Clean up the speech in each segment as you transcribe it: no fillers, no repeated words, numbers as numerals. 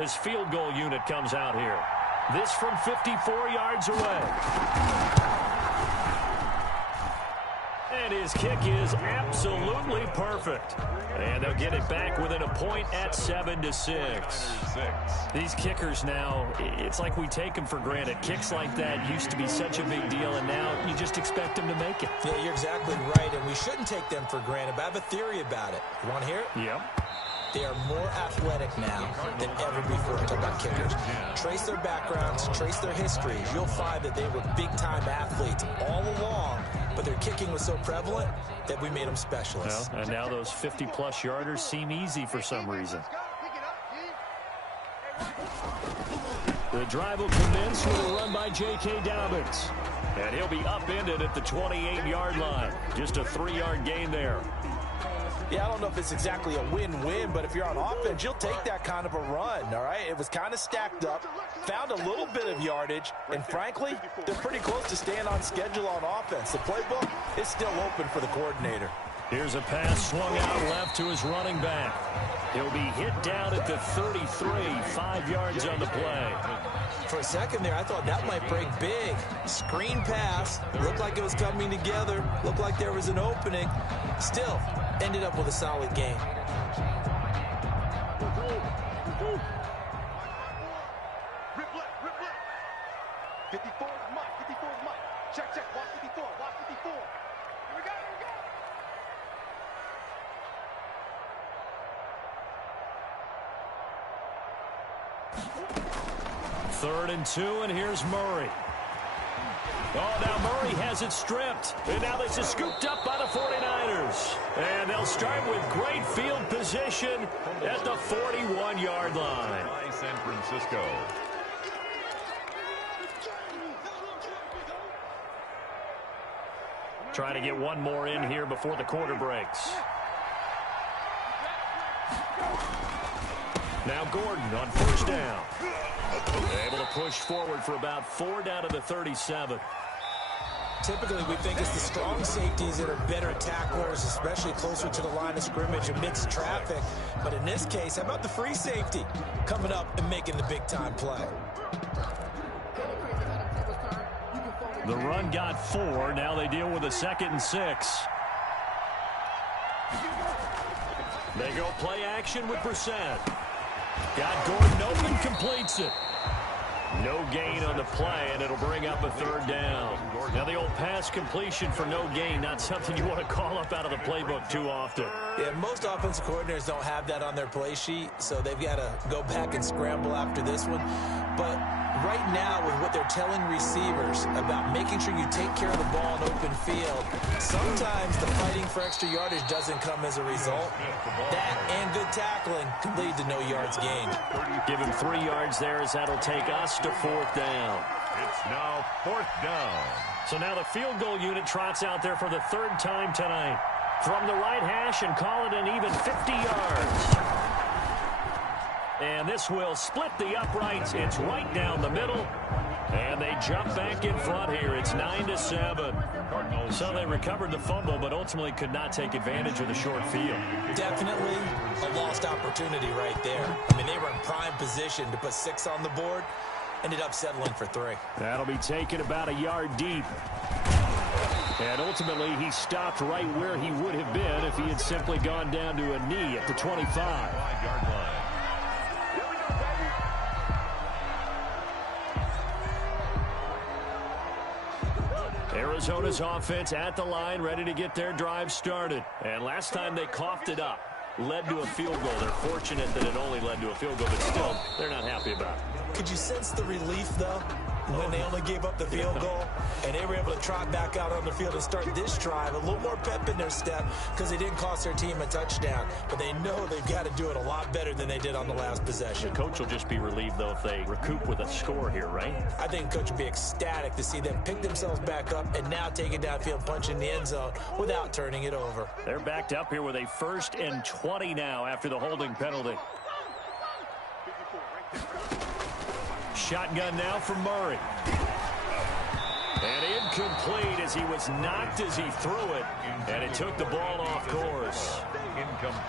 His field goal unit comes out here. This from 54 yards away. And his kick is absolutely perfect. And they'll get it back within a point at 7-6. These kickers now, it's like we take them for granted. Kicks like that used to be such a big deal, and now you just expect them to make it. Yeah, you're exactly right, and we shouldn't take them for granted, but I have a theory about it. You want to hear it? Yep. They are more athletic now than ever before. I'm talking about kickers. Trace their backgrounds, trace their histories. You'll find that they were big-time athletes all along, but their kicking was so prevalent that we made them specialists. Well, and now those 50-plus yarders seem easy for some reason. The drive will commence with a run by J.K. Dobbins. And he'll be upended at the 28-yard line. Just a 3-yard gain there. Yeah, I don't know if it's exactly a win-win, but if you're on offense, you'll take that kind of a run, all right? It was kind of stacked up, found a little bit of yardage, and frankly, they're pretty close to staying on schedule on offense. The playbook is still open for the coordinator. Here's a pass swung out left to his running back. He'll be hit down at the 33, 5 yards on the play. For a second there, I thought that might break big. Screen pass, looked like it was coming together, looked like there was an opening. Still, ended up with a solid game. Rip left. 54 is Mike. 54 is Mike. Check. Watch 54. Watch 54. Here we go. 3rd and 2, and here's Murray. Oh, now Murray has it stripped. And now this is scooped up by the 49ers. And they'll start with great field position at the 41-yard line. By San Francisco. Trying to get one more in here before the quarter breaks. Now Gordon on 1st down. Able to push forward for about 4 down to the 37. Typically, we think it's the strong safeties that are better tacklers, especially closer to the line of scrimmage amidst traffic. But in this case, how about the free safety coming up and making the big-time play? The run got 4. Now they deal with a 2nd and 6. They go play action with Brissett. Got Gordon open, completes it. No gain on the play, and it'll bring up a 3rd down. Now the old pass completion for no gain, not something you want to call up out of the playbook too often. Yeah, most offensive coordinators don't have that on their play sheet, so they've got to go back and scramble after this one. But right now, with what they're telling receivers about making sure you take care of the ball in open field, sometimes the fighting for extra yardage doesn't come as a result. That and good tackling can lead to no yards gained. Give him 3 yards there, as that'll take us to 4th down. It's now 4th down. So now the field goal unit trots out there for the 3rd time tonight. From the right hash and call it an even 50 yards. And this will split the uprights. It's right down the middle. And they jump back in front here. It's 9-7. So they recovered the fumble, but ultimately could not take advantage of the short field. Definitely a lost opportunity right there. I mean, they were in prime position to put 6 on the board. Ended up settling for 3. That'll be taken about a yard deep. And ultimately, he stopped right where he would have been if he had simply gone down to a knee at the 25. 5-yard line. Arizona's offense at the line, ready to get their drive started. And last time they coughed it up, led to a field goal. They're fortunate that it only led to a field goal, but still, they're not happy about it. Could you sense the relief, though, when they only gave up the field goal and they were able to trot back out on the field and start this drive? A little more pep in their step because they didn't cost their team a touchdown, but they know they've got to do it a lot better than they did on the last possession. The coach will just be relieved, though, if they recoup with a score here, right? I think coach would be ecstatic to see them pick themselves back up and now take it downfield, punch in the end zone without turning it over. They're backed up here with a 1st and 20 now after the holding penalty. Shotgun now from Murray. And incomplete as he was knocked as he threw it, and it took the ball off course.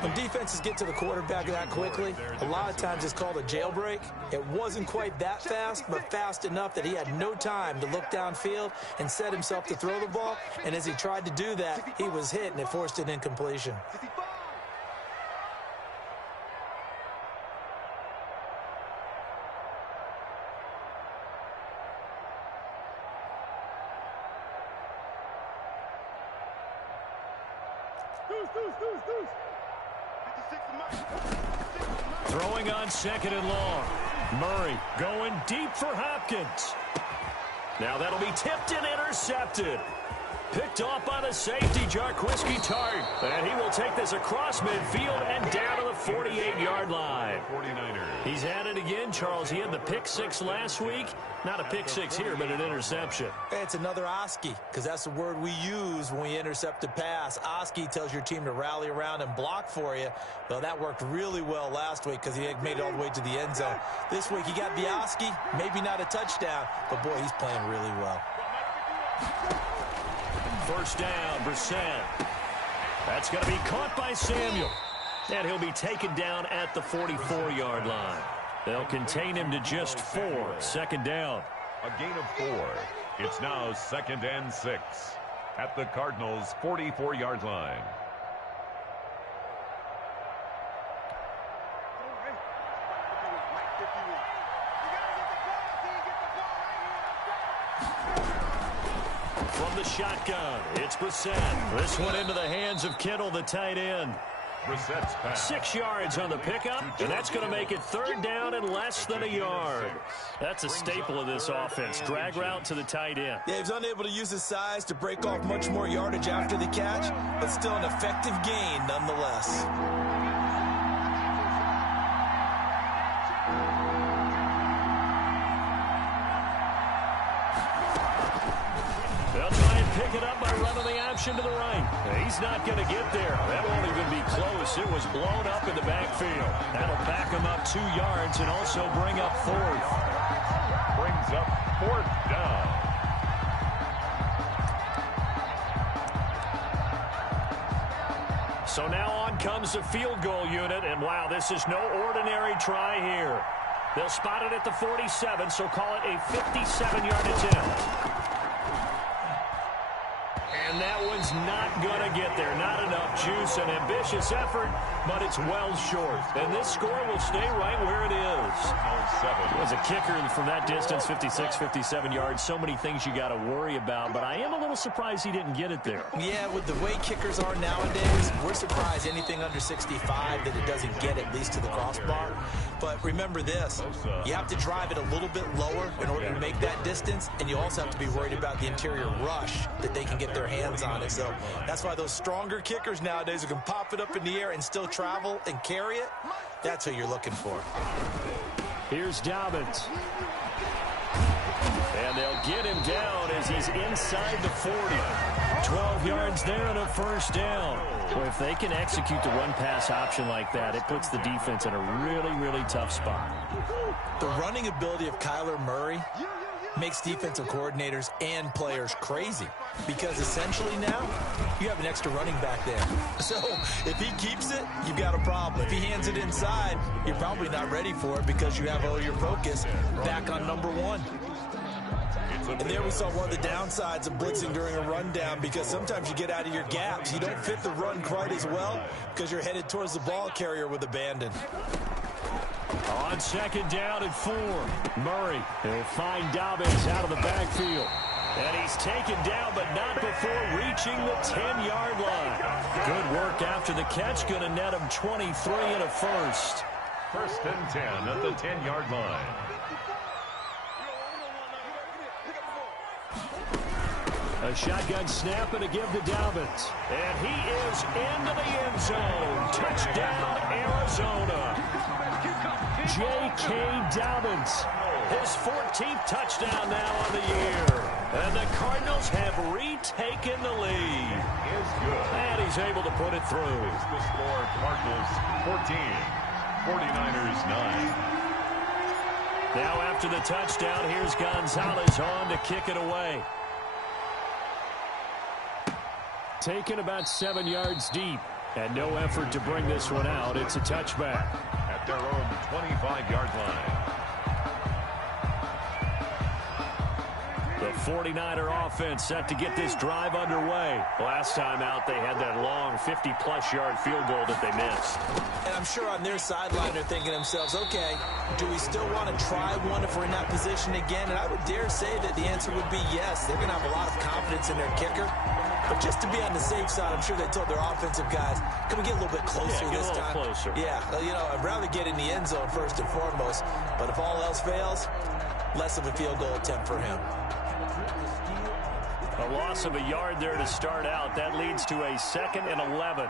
When defenses get to the quarterback that quickly, a lot of times it's called a jailbreak. It wasn't quite that fast, but fast enough that he had no time to look downfield and set himself to throw the ball. And as he tried to do that, he was hit, and it forced an incompletion. Throwing on second and long. Murray going deep for Hopkins. Now that'll be tipped and intercepted. Picked off by the safety, Jarquiski Tart. And he will take this across midfield and down to the 48-yard line. 49ers. He's at it again, Charles. He had the pick six last week. Not a pick six here, but an interception. It's another OSCE, because that's the word we use when we intercept a pass. OSCE tells your team to rally around and block for you. Well, that worked really well last week because he made it all the way to the end zone. This week he got the OSCE, maybe not a touchdown, but boy, he's playing really well. First down, Brissett. That's going to be caught by Samuel. And he'll be taken down at the 44-yard line. They'll contain him to just 4. Second down. A gain of 4. It's now 2nd and 6 at the Cardinals' 44-yard line. From the shotgun, it's Brissett. This one into the hands of Kittle, the tight end. Brissett's pass. 6 yards on the pickup, and that's going to make it third down and less than a yard. That's a staple of this offense. Drag route to the tight end. Yeah, he was unable to use his size to break off much more yardage after the catch, but still an effective gain nonetheless. They'll try and pick it up by running the option to the right. He's not going to get there. That won't even be close. It was blown up in the backfield. That'll back him up 2 yards and also bring up 4th. Brings up 4th down. So now on comes the field goal unit, and wow, this is no ordinary try here. They'll spot it at the 47, so call it a 57-yard attempt. And that one's not going to get there. Not enough juice. An ambitious effort, but it's well short. And this score will stay right where it is. As a kicker from that distance, 56, 57 yards, so many things you got to worry about. But I am a little surprised he didn't get it there. Yeah, with the way kickers are nowadays, we're surprised anything under 65 that it doesn't get at least to the crossbar. But remember this, you have to drive it a little bit lower in order to make that distance, and you also have to be worried about the interior rush that they can get their hands on it. So that's why those stronger kickers nowadays who can pop it up in the air and still travel and carry it, that's who you're looking for. Here's Dobbins. And they'll get him down as he's inside the 40. 12 yards there and a first down. Well, if they can execute the run-pass option like that, it puts the defense in a really, really tough spot. The running ability of Kyler Murray makes defensive coordinators and players crazy, because essentially now you have an extra running back there. So if he keeps it, you've got a problem. If he hands it inside, you're probably not ready for it because you have all your focus back on number 1. And there we saw one of the downsides of blitzing during a rundown, because sometimes you get out of your gaps. You don't fit the run quite as well because you're headed towards the ball carrier with abandon. On second down and 4, Murray will find Dobbins out of the backfield. And he's taken down, but not before reaching the 10-yard line. Good work after the catch, going to net him 23 and a first. 1st and 10 at the 10-yard line. A shotgun snap and a give to Dobbins. And he is into the end zone. Touchdown, Arizona. J.K. Dobbins, his 14th touchdown now on the year. And the Cardinals have retaken the lead. Is good. And he's able to put it through. Here's the score, Cardinals 14, 49ers 9. Now after the touchdown, here's Gonzalez on to kick it away. Taken about 7 yards deep. And no effort to bring this one out. It's a touchback. At their own 25-yard line. The 49er offense set to get this drive underway. Last time out, they had that long 50-plus yard field goal that they missed. And I'm sure on their sideline they're thinking to themselves, okay, do we still want to try one if we're in that position again? And I would dare say that the answer would be yes. They're going to have a lot of confidence in their kicker. But just to be on the safe side, I'm sure they told their offensive guys, can we get a little bit closer this time? Closer. Yeah, you know, I'd rather get in the end zone first and foremost. But if all else fails, less of a field goal attempt for him. A loss of a yard there to start out. That leads to a 2nd and 11.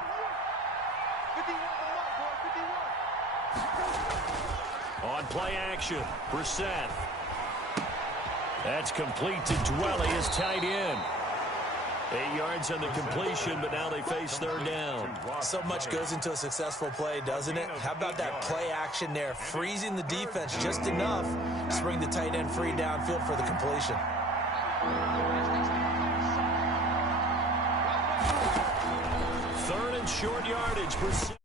51. On play action, Brissett. That's complete to Dwelly, his tight end. 8 yards on the completion, but now they face 3rd down. So much goes into a successful play, doesn't it? How about that play action there, freezing the defense just enough to bring the tight end free downfield for the completion. 3rd and short yardage. Brissett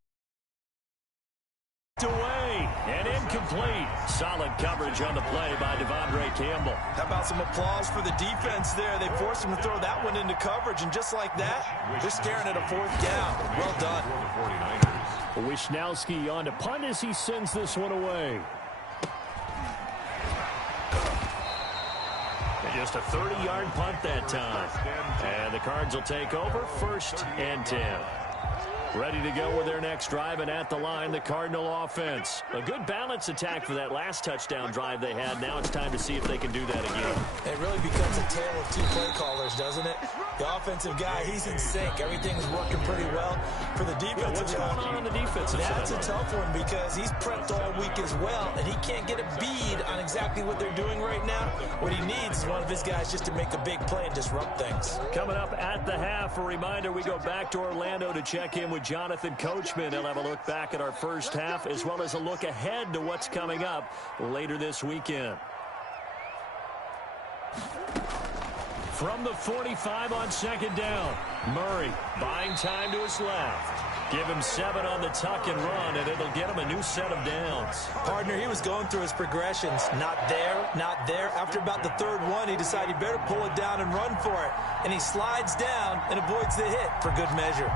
away and incomplete. Solid coverage on the play by Devondre Campbell. How about some applause for the defense there? They forced him to throw that one into coverage, and just like that, they're staring at a 4th down. Well done. Wishnowski on to punt as he sends this one away. And just a 30-yard punt that time. And the Cards will take over 1st and 10. Ready to go with their next drive, and at the line, the Cardinal offense. A good balance attack for that last touchdown drive they had. Now it's time to see if they can do that again. It really becomes a tale of 2 play callers, doesn't it? The offensive guy, he's in sync. Everything's working pretty well for the defensive guy. What's going on the defensive side? That's a tough one because he's prepped all week as well, and he can't get a bead on exactly what they're doing right now. What he needs is one of his guys just to make a big play and disrupt things. Coming up at the half, a reminder, we go back to Orlando to check in with Jonathan Coachman. He'll have a look back at our first half as well as a look ahead to what's coming up later this weekend. From the 45 on 2nd down, Murray buying time to his left. Give him 7 on the tuck and run, and it'll get him a new set of downs. Partner, he was going through his progressions. Not there, not there. After about the 3rd one, he decided he better pull it down and run for it. And he slides down and avoids the hit for good measure.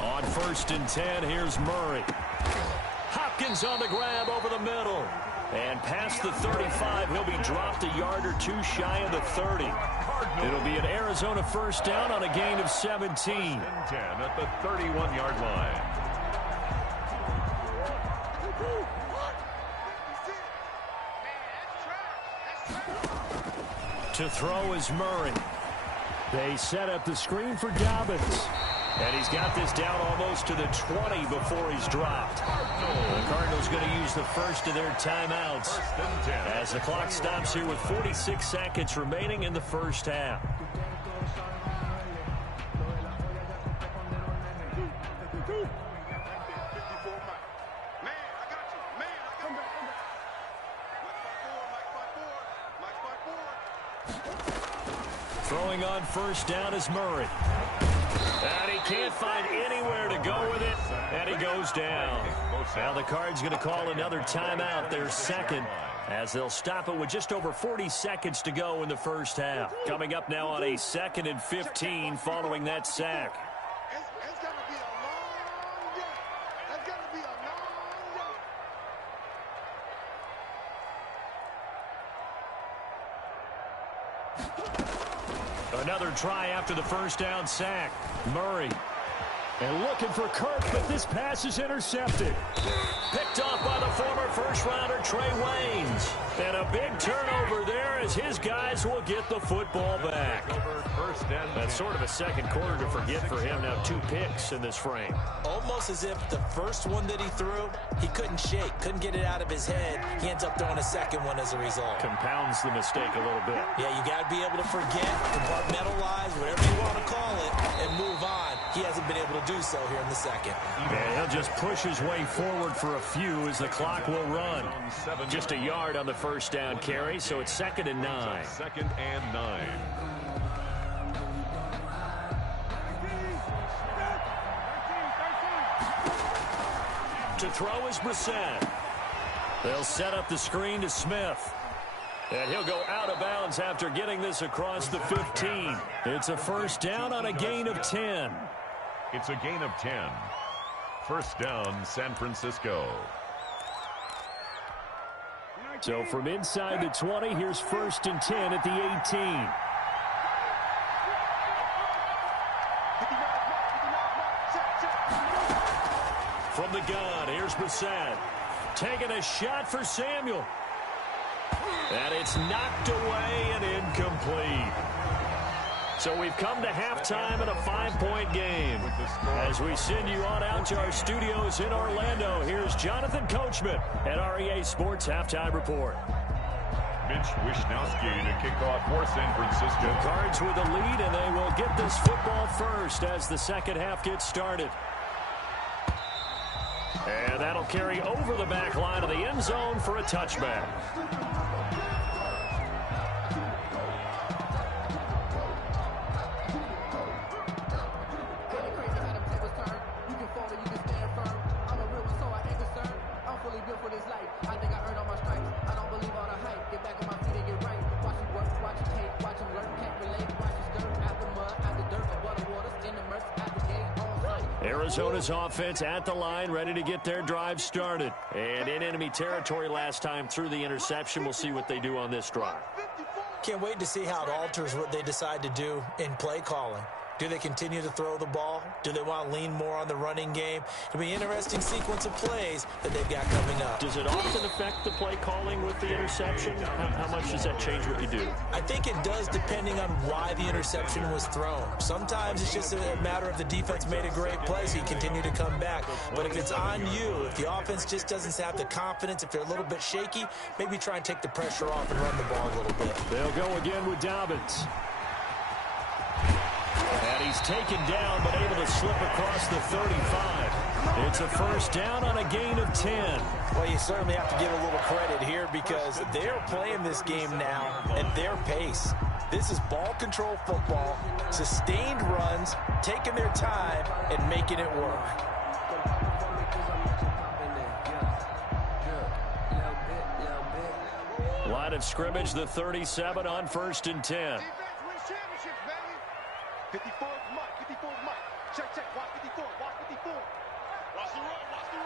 On 1st and 10, here's Murray. Hopkins on the grab over the middle. And past the 35, he'll be dropped a yard or 2 shy of the 30. It'll be an Arizona 1st down on a gain of 17. 10 at the 31-yard line. To throw is Murray. They set up the screen for Dobbins. And he's got this down almost to the 20 before he's dropped. The Cardinals going to use the first of their timeouts as the clock stops here with 46 seconds remaining in the first half. Throwing on 1st down is Murray. And he can't find anywhere to go with it, and he goes down. Now the Cards going to call another timeout, their 2nd, as they'll stop it with just over 40 seconds to go in the first half. Coming up now on a 2nd and 15 following that sack. It's going to be a long day. It's going to be a long day. Another try after the 1st down sack. Murray. And looking for Kirk, but this pass is intercepted. Picked off by the former first-rounder Trey Waynes. And a big turnover there as his guys will get the football back. That's sort of a second quarter to forget for him. Now 2 picks in this frame. Almost as if the first one that he threw, he couldn't shake, couldn't get it out of his head. He ends up throwing a second one as a result. Compounds the mistake a little bit. Yeah, you got to be able to forget, compartmentalize, whatever you want to call it, and move on. He hasn't been able to do so here in the second. And he'll just push his way forward for a few as the clock will run. Just a yard on the first down carry, so it's 2nd and 9. 2nd and 9. To throw is Brissett. They'll set up the screen to Smith. And he'll go out of bounds after getting this across the 15. It's a first down on a gain of 10. It's a gain of 10. First down, San Francisco. So from inside the 20, here's 1st and 10 at the 18. From the gun, here's Brissett. Taking a shot for Samuel. And it's knocked away and incomplete. So we've come to halftime in a 5-point game. As we send you on out to our studios in Orlando, here's Jonathan Coachman at REA Sports Halftime Report. Mitch Wishnowski to kick off for San Francisco. The Cards with a lead, and they will get this football first as the second half gets started. And that'll carry over the back line of the end zone for a touchback. Arizona's offense at the line, ready to get their drive started. And in enemy territory last time through the interception. We'll see what they do on this drive. Can't wait to see how it alters what they decide to do in play calling. Do they continue to throw the ball? Do they want to lean more on the running game? It'll be an interesting sequence of plays that they've got coming up. Does it often affect the play calling with the interception? How much does that change what you do? I think it does depending on why the interception was thrown. Sometimes it's just a matter of the defense made a great play, so you continue to come back. But if it's on you, if the offense just doesn't have the confidence, if they're a little bit shaky, maybe try and take the pressure off and run the ball a little bit. They'll go again with Dobbins. And he's taken down, but able to slip across the 35. It's a first down on a gain of 10. Well, you certainly have to give a little credit here because they're playing this game now at their pace. This is ball control football, sustained runs, taking their time, and making it work. Line of scrimmage, the 37 on 1st and 10. 54 is Mike. 54 is Mike. Check, check. Watch 54. Watch 54. Watch the run. Watch the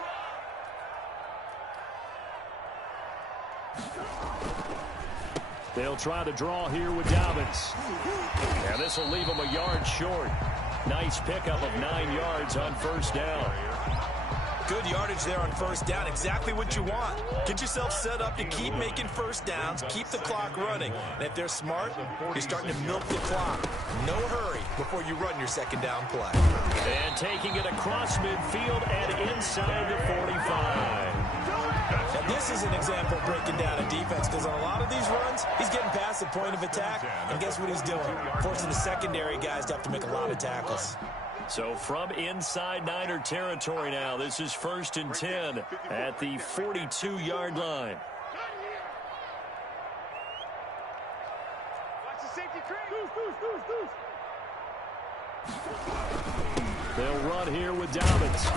run. They'll try the draw here with Dobbins. And this will leave them a yard short. Nice pickup of 9 yards on first down. Good yardage there on first down. Exactly what you want. Get yourself set up to keep making first downs, keep the clock running. And if they're smart, you're starting to milk the clock. No hurry before you run your second down play. And taking it across midfield and inside the 45. Now, this is an example of breaking down a defense because on a lot of these runs, he's getting past the point of attack. And guess what he's doing? Forcing the secondary guys to have to make a lot of tackles. So from inside Niner territory now, this is 1st and 10 at the 42-yard line. Watch the safety crease. They'll run here with Dobbins.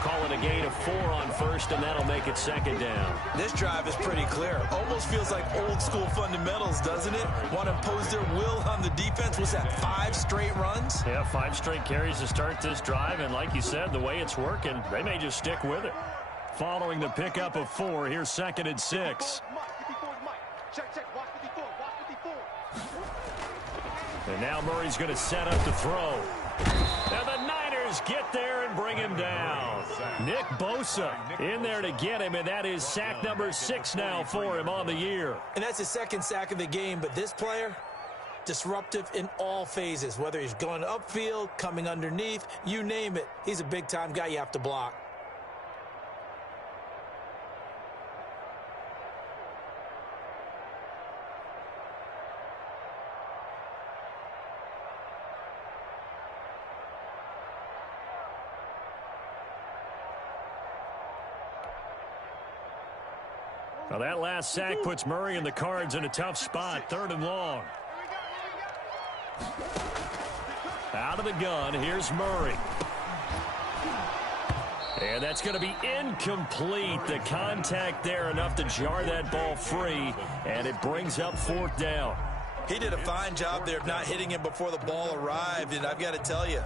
Calling a gain of 4 on first, and that'll make it second down. This drive is pretty clear. Almost feels like old school fundamentals, doesn't it? Want to impose their will on the defense. Was that 5 straight runs? Yeah, 5 straight carries to start this drive, and like you said, the way it's working, they may just stick with it. Following the pickup of 4, here's 2nd and 6. 54 is Mike. Check, check. Watch 54. Watch 54. And now Murray's going to set up to throw. And the Niners get there and bring him down. Nick Bosa in there to get him, and that is sack number 6 now for him on the year. And that's his second sack of the game, but this player, disruptive in all phases, whether he's going upfield, coming underneath, you name it. He's a big-time guy you have to block. Well, that last sack puts Murray and the Cards in a tough spot. 3rd and long. Out of the gun, here's Murray. And that's going to be incomplete. The contact there enough to jar that ball free, and it brings up 4th down. He did a fine job there of not hitting him before the ball arrived, and I've got to tell you,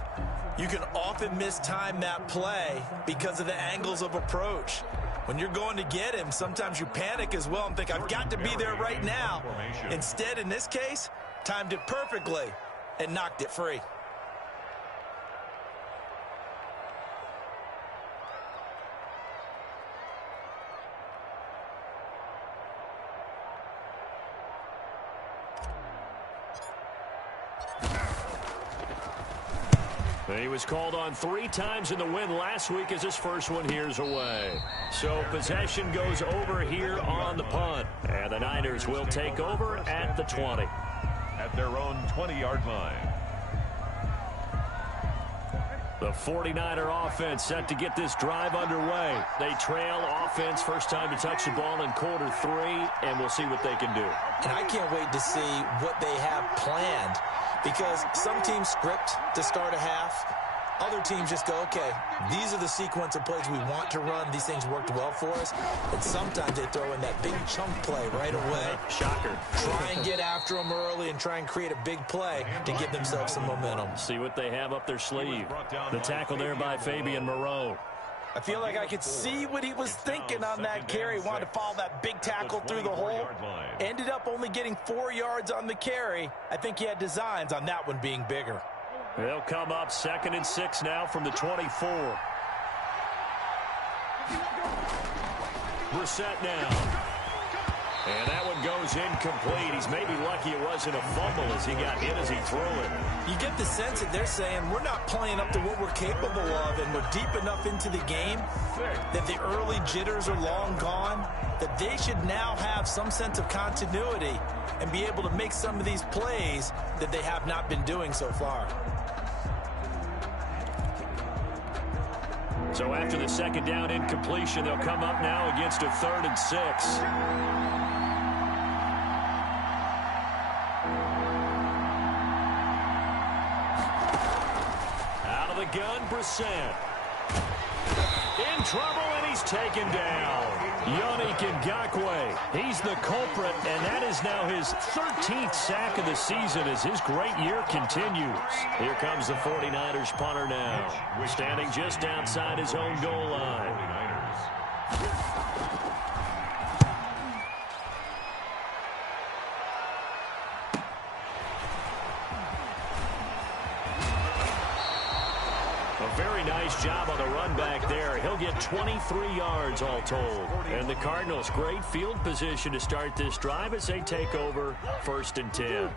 you can often mistime that play because of the angles of approach. When you're going to get him, sometimes you panic as well and think, I've got to be there right now. Instead, in this case, timed it perfectly and knocked it free. He was called on 3 times in the win last week as his first one here's away. So possession goes over here on the punt. And the Niners will take over at the 20. At their own 20-yard line. The 49er offense set to get this drive underway. They trail offense, first time to touch the ball in quarter 3, and we'll see what they can do. And I can't wait to see what they have planned, because some teams script to start a half. Other teams just go, okay, these are the sequence of plays we want to run. These things worked well for us. And sometimes they throw in that big chunk play right away. Shocker. Try and get after them early and try and create a big play to give themselves some momentum. See what they have up their sleeve. The tackle there by Fabian Moreau. I feel like I could see what he was thinking on that carry. Wanted to follow that big tackle through the hole. Ended up only getting 4 yards on the carry. I think he had designs on that one being bigger. They'll come up 2nd and 6 now from the 24. Brissett now. And that one goes incomplete. He's maybe lucky it wasn't a fumble as he got hit as he threw it. You get the sense that they're saying we're not playing up to what we're capable of, and we're deep enough into the game that the early jitters are long gone, that they should now have some sense of continuity and be able to make some of these plays that they have not been doing so far. So after the 2nd down incompletion, they'll come up now against a 3rd and 6. Gun, Brissett. In trouble, and he's taken down. Yannick Ngakoue. He's the culprit, and that is now his 13th sack of the season as his great year continues. Here comes the 49ers punter now, standing just outside his own goal line. Very nice job on the run back there. He'll get 23 yards all told. And the Cardinals, great field position to start this drive as they take over 1st and 10.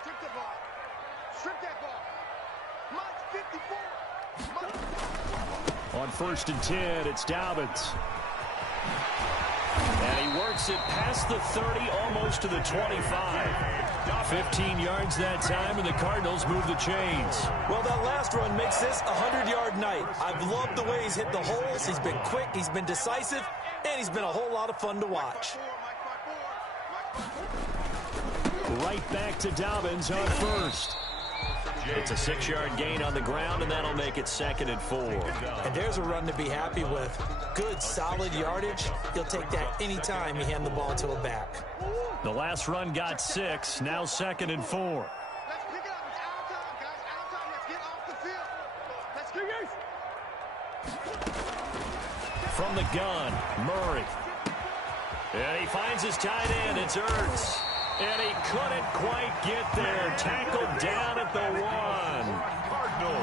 Strip the ball. Strip that ball. On 1st and 10, it's Dobbins. And he works it past the 30, almost to the 25. 15 yards that time, and the Cardinals move the chains. Well, that last run makes this a 100-yard night. I've loved the way he's hit the holes. He's been quick, he's been decisive, and he's been a whole lot of fun to watch. Right back to Dobbins on 1st. It's a 6-yard gain on the ground, and that'll make it 2nd and 4. And there's a run to be happy with. Good, solid yardage. He'll take that anytime you hand the ball to a back. The last run got 6, now 2nd and 4. Let's pick it up. It's our time, guys. Our time. Let's get off the field. From the gun, Murray. And he finds his tight end. It's Ertz. And he couldn't quite get there. Tackled down at the 1.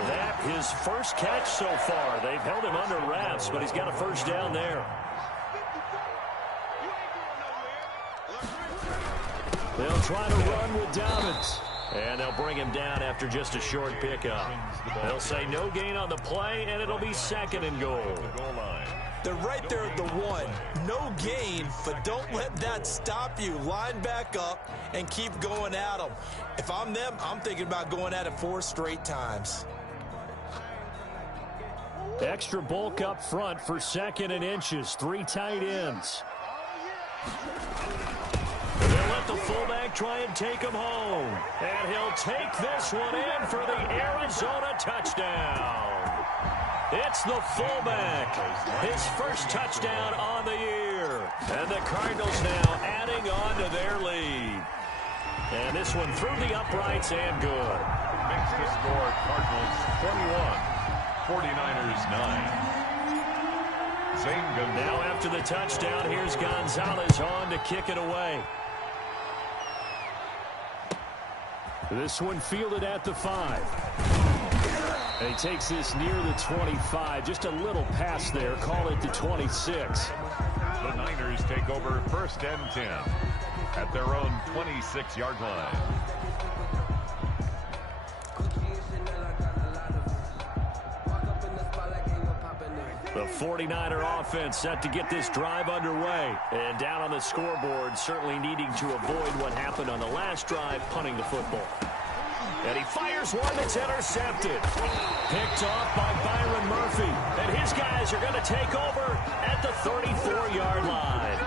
That his first catch so far. They've held him under wraps, but he's got a 1st down there. They'll try to run with Dobbins. And they'll bring him down after just a short pickup. They'll say no gain on the play, and it'll be 2nd and goal. They're right there at the 1. No gain, but don't let that stop you. Line back up and keep going at them. If I'm them, I'm thinking about going at it 4 straight times. Extra bulk up front for 2nd and inches. 3 tight ends. They'll let the fullback try and take him home. And he'll take this one in for the Arizona touchdown. It's the fullback. His first touchdown on the year. And the Cardinals now adding on to their lead. And this one through the uprights and good. Makes the score Cardinals 21, 49ers 9. Now after the touchdown, here's Gonzalez on to kick it away. This one fielded at the 5. And he takes this near the 25. Just a little pass there. Call it the 26. The Niners take over 1st and 10 at their own 26-yard line. The 49er offense set to get this drive underway. And down on the scoreboard, certainly needing to avoid what happened on the last drive, punting the football. And he fires one that's intercepted. Picked off by Byron Murphy. And his guys are going to take over at the 34-yard line.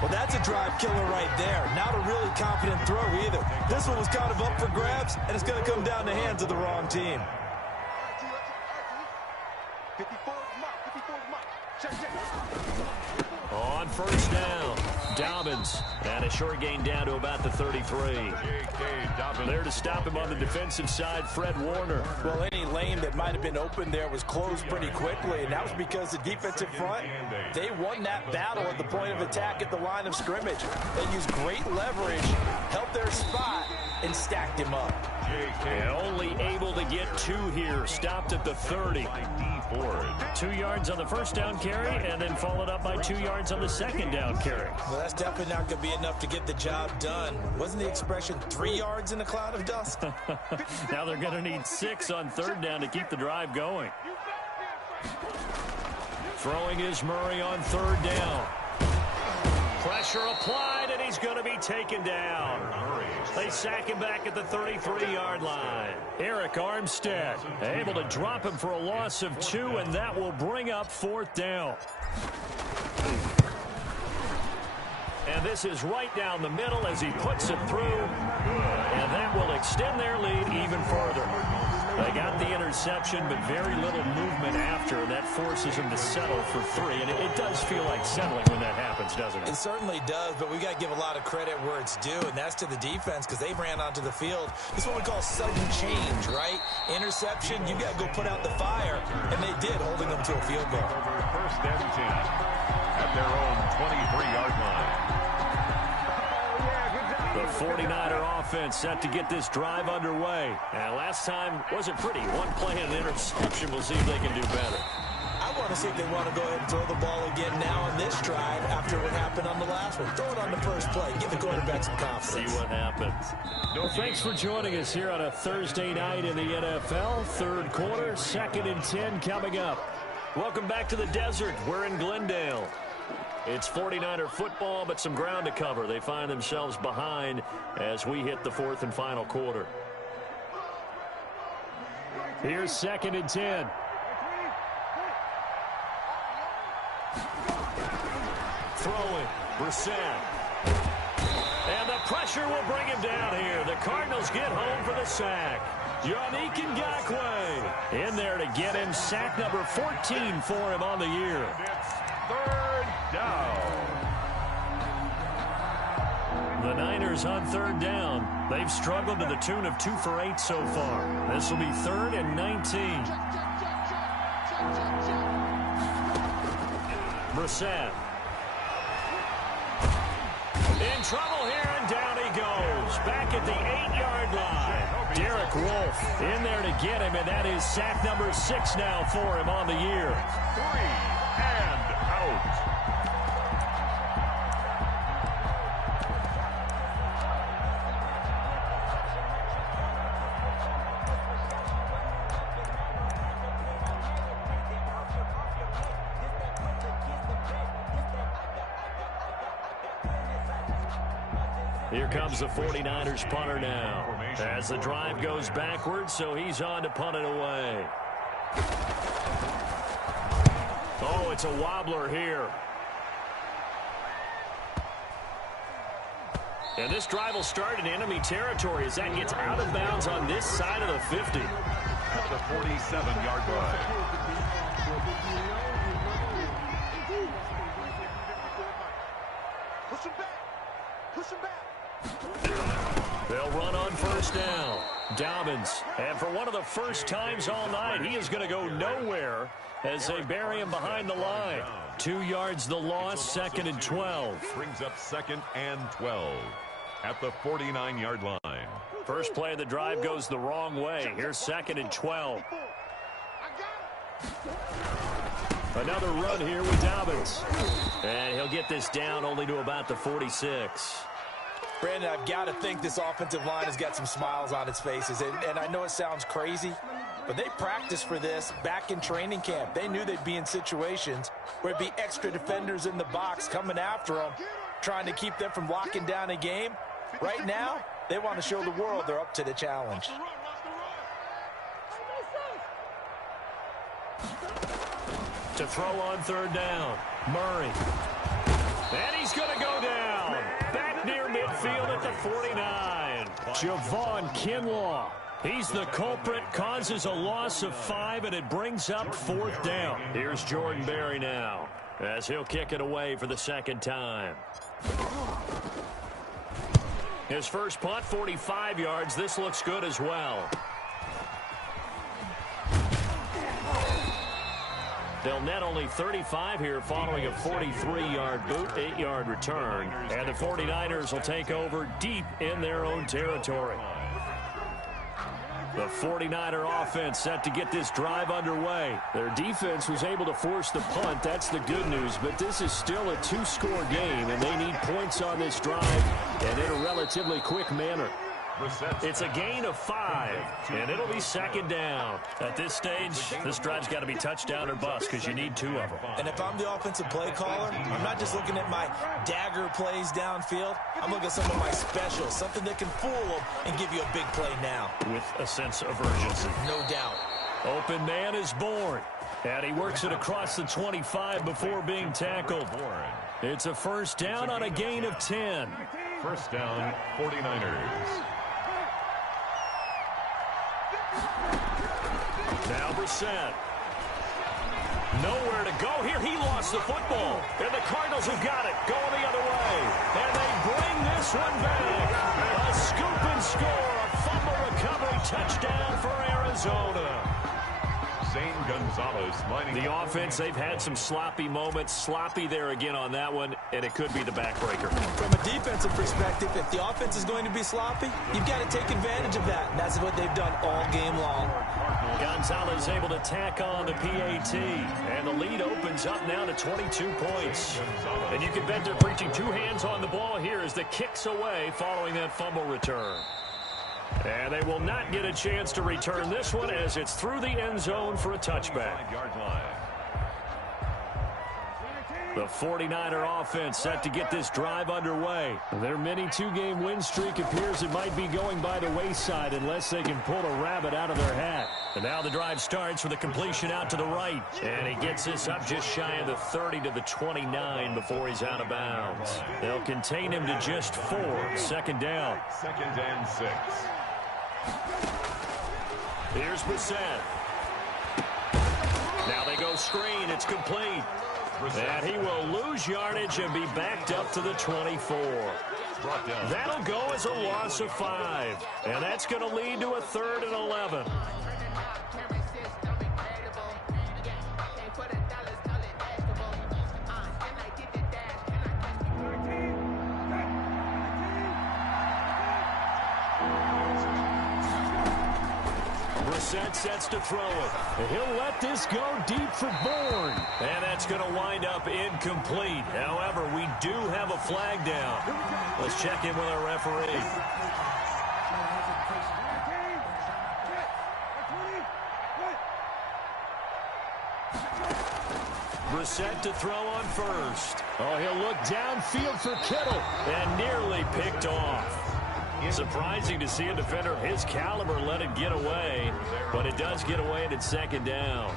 Well, that's a drive killer right there. Not a really confident throw either. This one was kind of up for grabs, and it's going to come down the hands of the wrong team. 54 Mike. Check. On 1st down, Dobbins. And a short gain down to about the 33. There to stop him on the defensive side, Fred Warner. Well, any lane that might have been open there was closed pretty quickly, and that was because the defensive front, they won that battle at the point of attack at the line of scrimmage. They used great leverage, held their spot, and stacked him up. And only able to get 2 here. Stopped at the 30. 2 yards on the 1st down carry, and then followed up by 2 yards on the 2nd down carry. Well, that's definitely not going to be enough to get the job done. Wasn't the expression 3 yards in a cloud of dust? Now they're going to need 6 on 3rd down to keep the drive going. Throwing is Murray on 3rd down. Pressure applied, and he's going to be taken down. They sack him back at the 33-yard line. Eric Armstead able to drop him for a loss of 2, and that will bring up 4th down. And this is right down the middle as he puts it through, and that will extend their lead even further. They got the interception, but very little movement after, and that forces them to settle for 3. And it does feel like settling when that happens, doesn't it? It certainly does, but we got to give a lot of credit where it's due, and that's to the defense because they ran onto the field. This is what we call sudden change, right? Interception, you got to go put out the fire, and they did, holding them to a field goal. 1st and 10 at their own 23-yard line. The 49er offense set to get this drive underway. And last time wasn't pretty. 1 play and an interception. We'll see if they can do better. I want to see if they want to go ahead and throw the ball again now on this drive after what happened on the last one. Throw it on the first play. Give the quarterback some confidence. See what happens. Well, thanks for joining us here on a Thursday night in the NFL. 3rd quarter, 2nd and 10 coming up. Welcome back to the desert. We're in Glendale. It's 49er football, but some ground to cover. They find themselves behind as we hit the 4th and final quarter. Here's 2nd and 10. Throwing, Brissett. And the pressure will bring him down here. The Cardinals get home for the sack. Yannick Ngakoue in there to get him. Sack number 14 for him on the year. It's 3rd down. The Niners on 3rd down. They've struggled to the tune of 2 for 8 so far. This will be 3rd and 19. Brissett. In trouble here, and down he goes. Back at the 8-yard line. Derek Wolfe in there to get him, and that is sack number 6 now for him on the year. 3 and out. Here comes the 49ers punter now. As the drive goes backwards, so he's on to punt it away. Oh, it's a wobbler here. And this drive will start in enemy territory as that gets out of bounds on this side of the 50. At the 47-yard line. Push him back. Push him back. They'll run on first down. Dobbins, and for one of the first times all night, he is going to go nowhere as they bury him behind the line. 2 yards the loss, 2nd and 12. Brings up 2nd and 12 at the 49-yard line. First play of the drive goes the wrong way. Here's 2nd and 12. Another run here with Dobbins. And he'll get this down only to about the 46. Brandon, I've got to think this offensive line has got some smiles on its faces. And I know it sounds crazy, but they practiced for this back in training camp. They knew they'd be in situations where it'd be extra defenders in the box coming after them, trying to keep them from locking down a game. Right now, they want to show the world they're up to the challenge. To throw on third down, Murray. And he's going to go down. Back near midfield at the 49. Javon Kinlaw. He's the culprit, causes a loss of 5, and it brings up 4th down. Here's Jordan Berry now as he'll kick it away for the 2nd time. His first punt, 45 yards. This looks good as well. They'll net only 35 here following a 43-yard boot, 8-yard return. And the 49ers will take over deep in their own territory. The 49er offense set to get this drive underway. Their defense was able to force the punt. That's the good news. But this is still a 2-score game, and they need points on this drive and in a relatively quick manner. It's a gain of 5, and it'll be 2nd down. At this stage, this drive's got to be touchdown or bust because you need 2 of them. And if I'm the offensive play caller, I'm not just looking at my dagger plays downfield. I'm looking at some of my specials, something that can fool them and give you a big play now. With a sense of urgency. No doubt. Open man is born, and he works it across the 25 before being tackled. It's a first down on a gain of 10. First down, 49ers. Now Brissett. Nowhere to go here. He lost the football. And the Cardinals have got it. Going the other way. And they bring this one back. A scoop and score. A fumble recovery touchdown for Arizona. Zane Gonzalez lining the offense, they've had some sloppy moments. Sloppy there again on that one, and it could be the backbreaker. From a defensive perspective, if the offense is going to be sloppy, you've got to take advantage of that. And that's what they've done all game long. Gonzalez able to tack on the PAT, and the lead opens up now to 22 points. And you can bet they're preaching 2 hands on the ball here as the kick's away following that fumble return. And they will not get a chance to return this one as it's through the end zone for a touchback. The 49er offense set to get this drive underway. Their mini 2-game win streak appears it might be going by the wayside unless they can pull a rabbit out of their hat. And now the drive starts with a completion out to the right. And he gets this up just shy of the 30 to the 29 before he's out of bounds. They'll contain him to just 4. 2nd down. 2nd and 6. Here's Brissett. Now they go screen. It's complete. And he will lose yardage and be backed up to the 24. That'll go as a loss of 5. And that's going to lead to a 3rd and 11. Brissett sets to throw it. He'll let this go deep for Bourne. And that's going to wind up incomplete. However, we do have a flag down. Let's check in with our referee. Brissett to throw on first. Oh, he'll look downfield for Kittle. And nearly picked off. Surprising to see a defender of his caliber let it get away, but it does get away and it's 2nd down.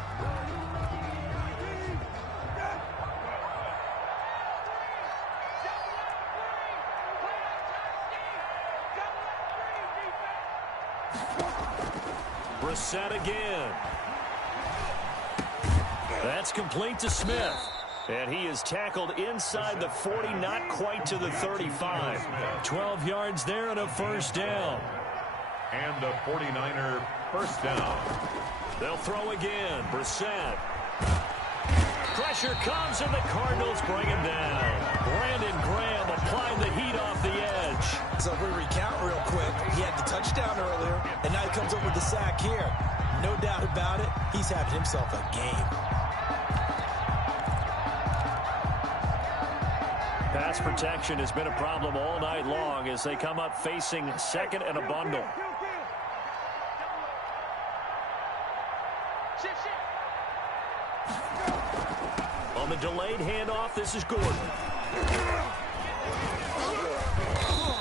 Brissett again. That's complete to Smith. And he is tackled inside the 40, not quite to the 35. 12 yards there and a first down. And a 49er first down. They'll throw again. Brissett. Pressure comes, and the Cardinals bring him down. Brandon Graham applying the heat off the edge. So if we recount real quick, he had the touchdown earlier, and now he comes up with the sack here. No doubt about it, he's having himself a game. Pass protection has been a problem all night long as they come up facing second and a bundle. On the delayed handoff, this is Gordon.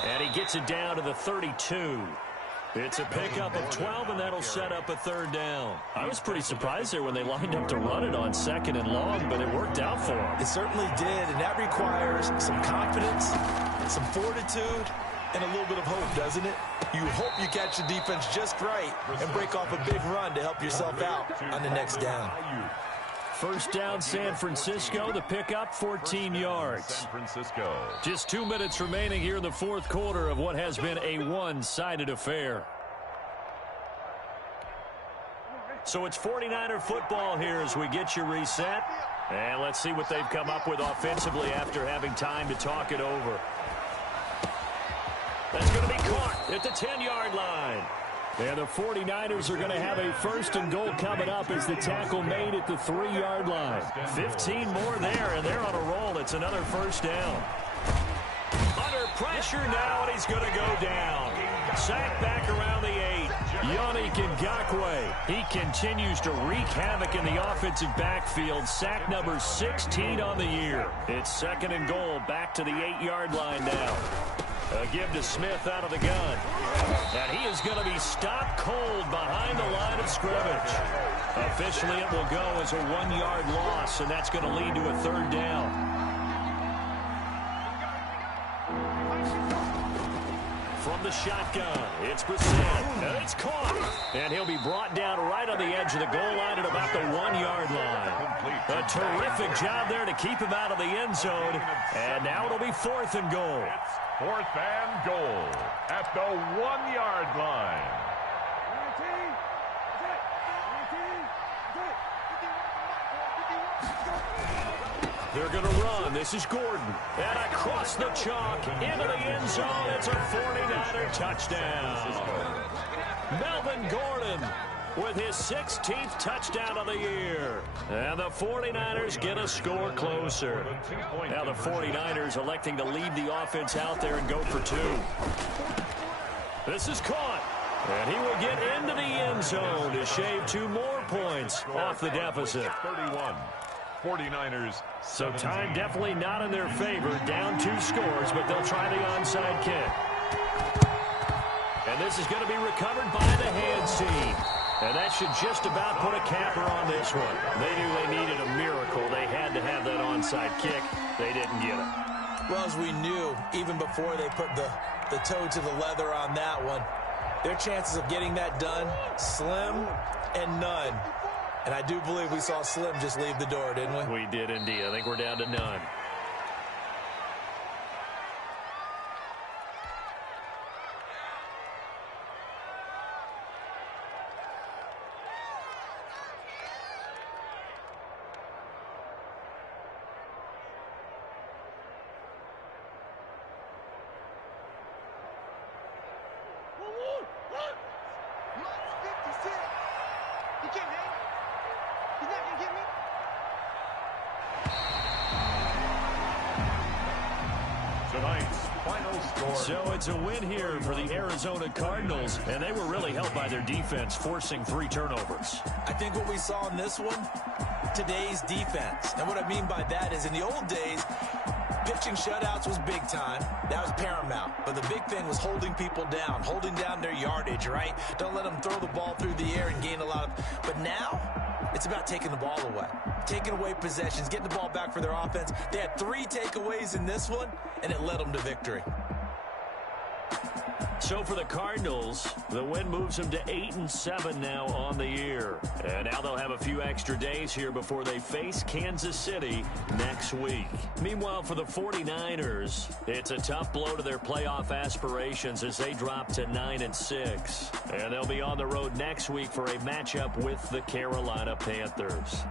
And he gets it down to the 32. It's a pickup of 12, and that'll set up a third down. I was pretty surprised there when they lined up to run it on second and long, but it worked out for them. It certainly did, and that requires some confidence, some fortitude, and a little bit of hope, doesn't it? You hope you catch the defense just right and break off a big run to help yourself out on the next down. First down, San Francisco. The pickup, 14 yards. San Francisco. Just 2 minutes remaining here in the fourth quarter of what has been a one-sided affair. So it's 49er football here as we get you reset. And let's see what they've come up with offensively after having time to talk it over. That's going to be caught at the 10-yard line. And the 49ers are going to have a first and goal coming up as the tackle made at the 3-yard line. 15 more there, and they're on a roll. It's another first down. Under pressure now, and he's going to go down. Sacked back around the 8. Yannick Ngakoue. He continues to wreak havoc in the offensive backfield. Sack number 16 on the year. It's second and goal, back to the 8-yard line now. A give to Smith out of the gun. And he is going to be stopped cold behind the line of scrimmage. Officially, it will go as a 1-yard loss, and that's going to lead to a third down. From the shotgun, it's Brissett. And it's caught. And he'll be brought down right on the edge of the goal line at about the 1-yard line. A terrific job there to keep him out of the end zone. And now it'll be fourth and goal. Fourth and goal at the 1-yard line. They're going to run. This is Gordon. And across the chalk into the end zone. It's a 49er touchdown. Melvin Gordon with his 16th touchdown of the year. And the 49ers get a score closer. Now the 49ers electing to leave the offense out there and go for 2. This is caught. And he will get into the end zone to shave 2 more points off the deficit. 31. 49ers. So time definitely not in their favor. Down 2 scores, but they'll try the onside kick. And this is going to be recovered by the hands team. And that should just about put a capper on this one. They knew they needed a miracle. They had to have that onside kick. They didn't get it. Well, as we knew, even before they put the toe to the leather on that one, their chances of getting that done, slim and none. And I do believe we saw Slim just leave the door, didn't we? We did indeed. I think we're down to none. So it's a win here for the Arizona Cardinals, and they were really helped by their defense, forcing 3 turnovers. I think what we saw in this one, today's defense. And what I mean by that is in the old days, pitching shutouts was big time. That was paramount. But the big thing was holding people down, holding down their yardage, right? Don't let them throw the ball through the air and gain a lot of... But now, it's about taking the ball away. Taking away possessions, getting the ball back for their offense. They had 3 takeaways in this one, and it led them to victory. So for the Cardinals, the win moves them to 8-7 now on the year. And now they'll have a few extra days here before they face Kansas City next week. Meanwhile, for the 49ers, it's a tough blow to their playoff aspirations as they drop to 9-6. And they'll be on the road next week for a matchup with the Carolina Panthers.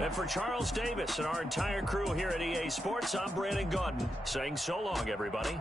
And for Charles Davis and our entire crew here at EA Sports, I'm Brandon Gaudin saying so long, everybody.